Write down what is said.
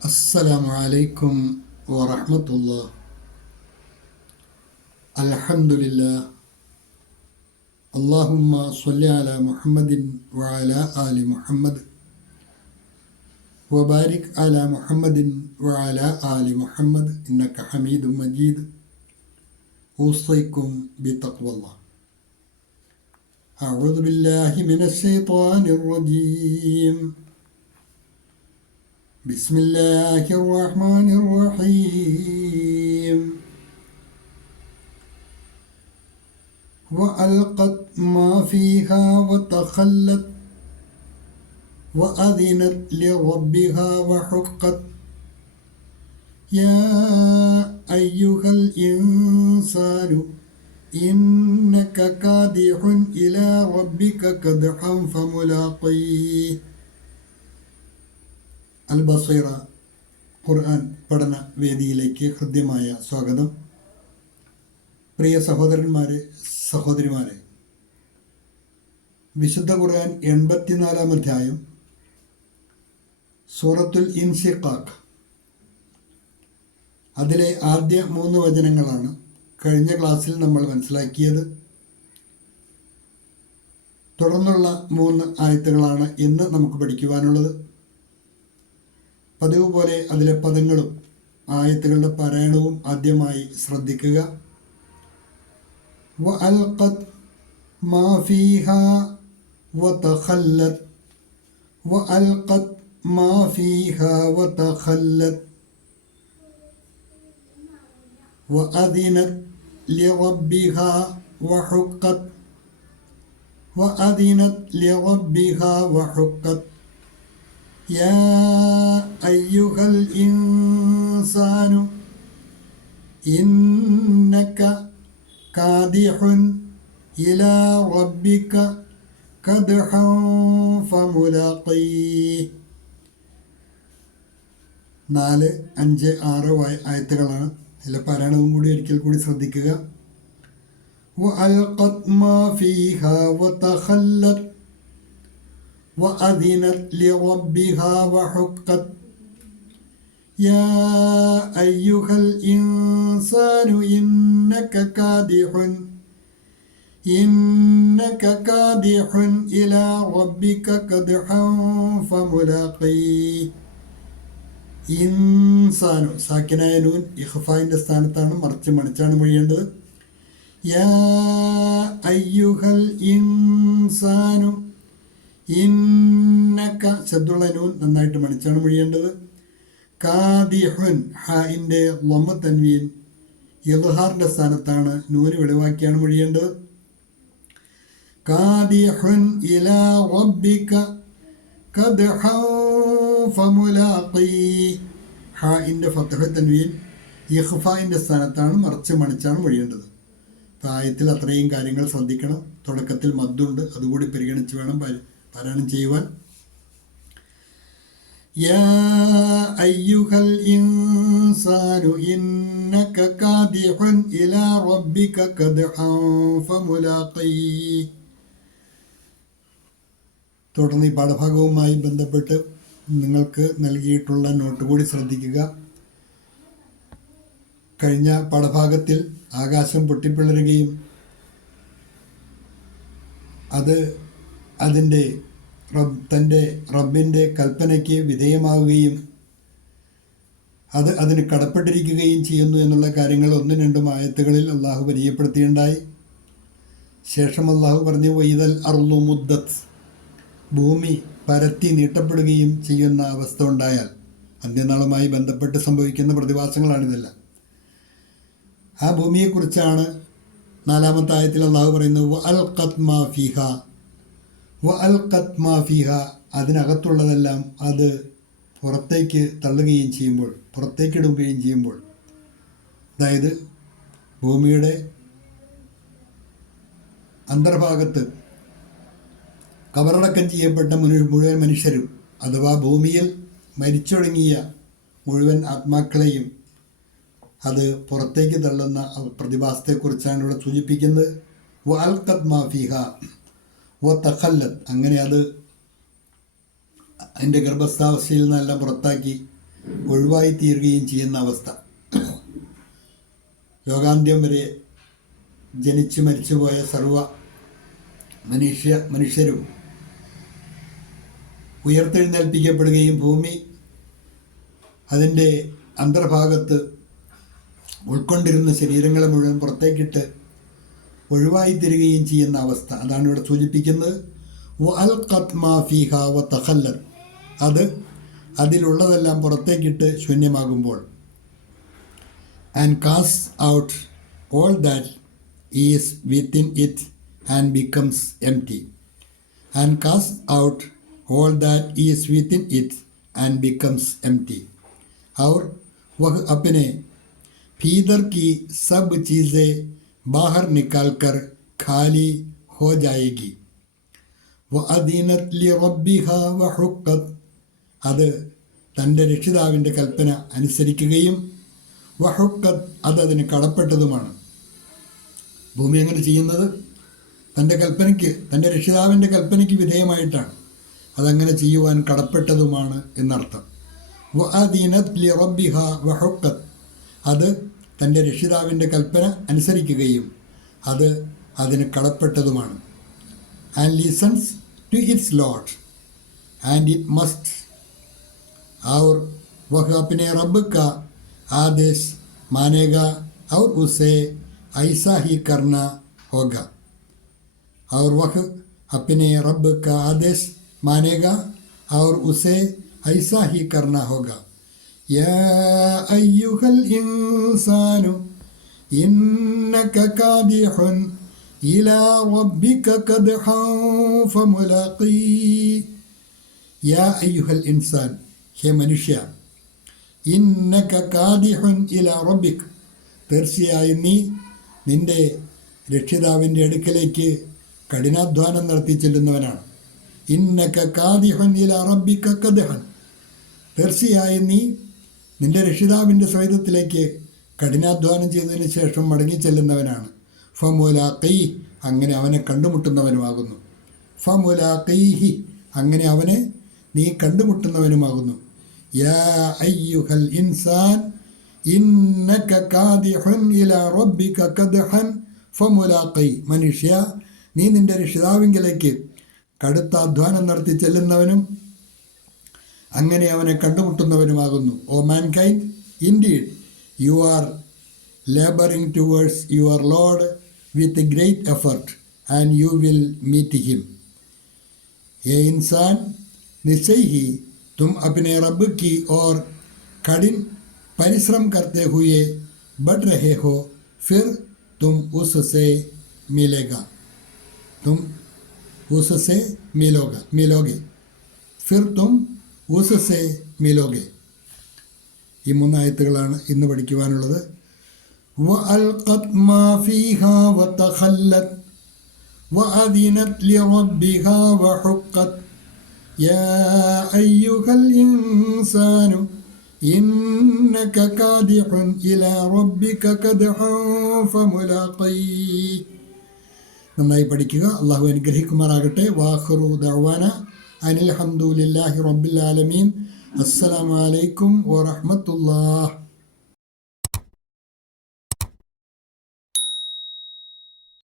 السلام عليكم ورحمة الله. الحمد لله. اللهم صل على محمد وعلى آل محمد وبارك على محمد وعلى آل محمد إنك حميد مجيد. أوصيكم بتقوى الله. أعوذ بالله من الشيطان الرجيم. بسم الله الرحمن الرحيم. وألقت ما فيها وتخلت وأذنت لربها وحقت. يا أيها الإنسان إنك كادح إلى ربك كدحا فملاقيه. അൽ ബസീറ ഖുർആൻ പഠന വേദിയിലേക്ക് ഹൃദ്യമായ സ്വാഗതം. പ്രിയ സഹോദരന്മാരെ, സഹോദരിമാരെ, വിശുദ്ധ ഖുർആൻ 84-ാം അധ്യായം സൂറത്തുൽ ഇൻഷിഖാഖ്, അതിലെ ആദ്യ 3 വചനങ്ങളാണ് കഴിഞ്ഞ ക്ലാസ്സിൽ നമ്മൾ മനസ്സിലാക്കിയത്. തുടർന്നുള്ള 3 ആയത്തുകളാണ് ഇന്ന് നമുക്ക് പഠിക്കുവാനുള്ളത്. പതിവ് പോലെ അതിലെ പദങ്ങളും ആയത്തുകളുടെ പാരായണവും ആദ്യമായി ശ്രദ്ധിക്കുക. വഅൽഖത് മാ ഫീഹാ വതഖല്ലത് വഅൽഖത് മാ ഫീഹാ വതഖല്ലത് വഅദിനത് ലിറബ്ബിഹാ വഹുഖത് വഅദിനത് ലിറബ്ബിഹാ വഹുഖത്. يا أيها الإنسان إنك كادح إلى ربك كدحا فملاقيه. 4, 5, 6 ആയത്തുകളാണ്. അതിലെ പാരായണവും കൂടി ഒരിക്കൽ കൂടി ശ്രദ്ധിക്കുക. وألقت ما فيها وتخلت وأذنت لربها وحقت. يا أيها الإنسان إنك كادح إلى ربك كدحا فملاقيه. ഇൻസാനു സാക്കിനായ നൂൻ ഇഖ്ഫായിൻ്റെ സ്ഥാനത്താണ്, മണിച്ചാണ് മൊഴിയേണ്ടത്. യാ അയ്യുഹൽ ഇൻസാനു, ഇന്നക ശബ്ദുള്ള നൂൻ നന്നായിട്ട് മണിച്ചാണ് മൊഴിയേണ്ടത്. കാദിഹുൻ ഹാഇൻ്റെ ലമ്മ തൻവീൻ ഇദ്ഹാറിൻ്റെ സ്ഥാനത്താണ്, നൂന് വെളിവാക്കിയാണ് മൊഴിയേണ്ടത്. കാദിഹുൻ ഇലാ റബ്ബിക കദ്ഹൻ ഫമുലാഖീഹ്. ഹാഇൻ്റെ ഫത്ഹ് തൻവീൻ ഇഖ്ഫായിൻ്റെ സ്ഥാനത്താണ്, മണിച്ചാണ് മൊഴിയേണ്ടത്. ആയത്തിൽ അത്രയും കാര്യങ്ങൾ ശ്രദ്ധിക്കണം. തുടക്കത്തിൽ മദ്ദുണ്ട്, അതുകൂടി പരിഗണിച്ച് വേണം പാരായണം ചെയ്യുവാൻ. യാ അയ്യുഹൽ ഇൻസാനു ഇന്നക കാദിഹുൻ ഇലാ റബ്ബിക കദ്ഹൻ ഫമുലാഖീഹ്. തുടർന്ന് ഈ പാഠഭാഗവുമായി ബന്ധപ്പെട്ട് നിങ്ങൾക്ക് നൽകിയിട്ടുള്ള നോട്ട് കൂടി ശ്രദ്ധിക്കുക. കഴിഞ്ഞ പാഠഭാഗത്തിൽ ആകാശം പൊട്ടിപ്പിളരുകയും അത് തൻ്റെ റബ്ബിൻ്റെ കൽപ്പനയ്ക്ക് വിധേയമാവുകയും അതിന് കടപ്പെട്ടിരിക്കുകയും ചെയ്യുന്നു എന്നുള്ള കാര്യങ്ങൾ 1-2 ആയത്തുകളിൽ അള്ളാഹു പരിചയപ്പെടുത്തിയുണ്ടായി. ശേഷം അള്ളാഹു പറഞ്ഞു, വൈദൽ അർളു മുദ്ദത്ത്, ഭൂമി പരത്തി നീട്ടപ്പെടുകയും ചെയ്യുന്ന അവസ്ഥ ഉണ്ടായാൽ അന്ത്യനാളുമായി ബന്ധപ്പെട്ട് സംഭവിക്കുന്ന പ്രതിഭാസങ്ങളാണിതെല്ലാം. ആ ഭൂമിയെക്കുറിച്ചാണ് 4-ാമത്തെ ആയത്തിൽ അള്ളാഹു പറയുന്നത്, വഅൽഖത് മാ ഫീഹാ വഅൽഖത് മാ ഫീഹാ, അതിനകത്തുള്ളതെല്ലാം അത് പുറത്തേക്ക് തള്ളുകയും ചെയ്യുമ്പോൾ, പുറത്തേക്കിടുകയും ചെയ്യുമ്പോൾ, അതായത് ഭൂമിയുടെ അന്തർഭാഗത്ത് കബറടക്കം ചെയ്യപ്പെട്ട മുഴുവൻ മനുഷ്യരും, അഥവാ ഭൂമിയിൽ മരിച്ചൊടുങ്ങിയ മുഴുവൻ ആത്മാക്കളെയും അത് പുറത്തേക്ക് തള്ളുന്ന പ്രതിഭാസത്തെക്കുറിച്ചാണ് ഇവിടെ സൂചിപ്പിക്കുന്നത്. വഅൽഖത് മാ ഫീഹാ വതഖല്ലത്, അങ്ങനെ അത് അതിൻ്റെ ഗർഭസ്ഥാവസ്ഥയിൽ നിന്നെല്ലാം പുറത്താക്കി ഒഴിവായി തീരുകയും ചെയ്യുന്ന അവസ്ഥ. ലോകാന്ത്യം വരെ ജനിച്ച് മരിച്ചുപോയ സർവ മനുഷ്യരും ഉയർത്തെഴുന്നേൽപ്പിക്കപ്പെടുകയും ഭൂമി അതിൻ്റെ അന്തർഭാഗത്ത് ഉൾക്കൊണ്ടിരുന്ന ശരീരങ്ങളെ മുഴുവൻ പുറത്തേക്കിട്ട് ഒഴിവായി തീരുകയും ചെയ്യുന്ന അവസ്ഥ. അതാണ് ഇവിടെ സൂചിപ്പിക്കുന്നത്. വഅൽഖത് മാ ഫീഹാ വതഖല്ലത്, അത് അതിലുള്ളതെല്ലാം പുറത്തേക്കിട്ട് ശൂന്യമാകുമ്പോൾ. And cast out all that is within it and becomes empty. And cast out all that is within it and becomes empty. और वह अपने भीतर की सब चीज़ें बाहर निकाल कर खाली हो जाएगी. वअदीनत लिरब्बिहा वहुक्कत, അത് തൻ്റെ രക്ഷിതാവിൻ്റെ കൽപ്പന അനുസരിക്കുകയും വഹുക്കത്ത്, അത് അതിന് കടപ്പെട്ടതുമാണ്. ഭൂമി എങ്ങനെ ചെയ്യുന്നത്? തൻ്റെ കൽപ്പനയ്ക്ക്, തൻ്റെ രക്ഷിതാവിൻ്റെ കൽപ്പനയ്ക്ക് വിധേയമായിട്ടാണ്. അതങ്ങനെ ചെയ്യുവാൻ കടപ്പെട്ടതുമാണ് എന്നർത്ഥം. വഅദീനത് ലിറബ്ബിഹ വഹുക്കത്ത്, അത് തൻ്റെ രക്ഷിതാവിൻ്റെ കൽപ്പന അനുസരിക്കുകയും അത് അതിന് കടപ്പെട്ടതുമാണ്. And listens to its lord and it must. और वह अपने रब का आदेश मानेगा और उसे ऐसा ही करना होगा. और वह अपने रब का आदेश मानेगा और उसे ऐसा ही करना होगा. या अय्युहल इंसानु इन्नका कादिहुन इला रब्बिका कदहन फमुलाक़ी. या अय्युहल इंसान, हे मनुष्य, ഇന്നക കാദിഹുൻ ഇലാ റബ്ബിക്, തീർച്ചയായും നീ നിൻ്റെ രക്ഷിതാവിൻ്റെ അടുക്കലേക്ക് കഠിനാധ്വാനം നടത്തി ചെല്ലുന്നവനാണ്. ഇന്നക കാദിഹുൻ ഇലാ റബ്ബിക കദ്ഹൻ, തീർച്ചയായും നീ നിൻ്റെ രക്ഷിതാവിൻ്റെ സ്വൈതത്തിലേക്ക് കഠിനാധ്വാനം ചെയ്തതിന് ശേഷം മടങ്ങിച്ചെല്ലുന്നവനാണ്. ഫമുലാഖീഹി, അങ്ങനെ അവനെ കണ്ടുമുട്ടുന്നവനുമാകുന്നു. ഫമുലാഖീഹി, അങ്ങനെ അവനെ നീ കണ്ടുമുട്ടുന്നവനുമാകുന്നു. യാ അയ്യുഹൽ ഇൻസാൻ ഇന്നക കാദിഹുൻ ഇലാ റബ്ബിക കദ്ഹൻ ഫമുലാഖീ, മനുഷ്യ നീ നിൻ്റെ രക്ഷിതാവിങ്കലേക്ക് കടുത്ത അധ്വാനം നടത്തി ചെല്ലുന്നവനും അങ്ങനെ അവനെ കണ്ടുമുട്ടുന്നവനുമാകുന്നു. O mankind, indeed you are labouring towards your lord with great effort and you will meet him. ये इंसान, निश्चय ही तुम अपने रब की ओर कठिन परिश्रम करते हुए बढ़ रहे हो, फिर तुम उससे मिलेगा. तुम उससे मिलोगे. फिर तुम उससे मिलोगे. ഈ 3 ആയത്തുകളാണ് ഇന്ന് പഠിക്കുവാനുള്ളത്. വഅൽഖത് മാ ഫീഹാ വതഖല്ലത് وأذنت لربها وحقت. يا أيها الإنسان إنك كادح إلى ربك كدحا فملاقيه. നന്നായി പഠിക്കുക. അള്ളാഹു അനുഗ്രഹിക്കുമാറാകട്ടെ. വാഖിറു ദഅ്വാന അനിൽ ഹംദുലില്ലാഹി റബ്ബിൽ ആലമീൻ. അസ്സലാമു അലൈക്കും വറഹ്മത്തുള്ളാഹി.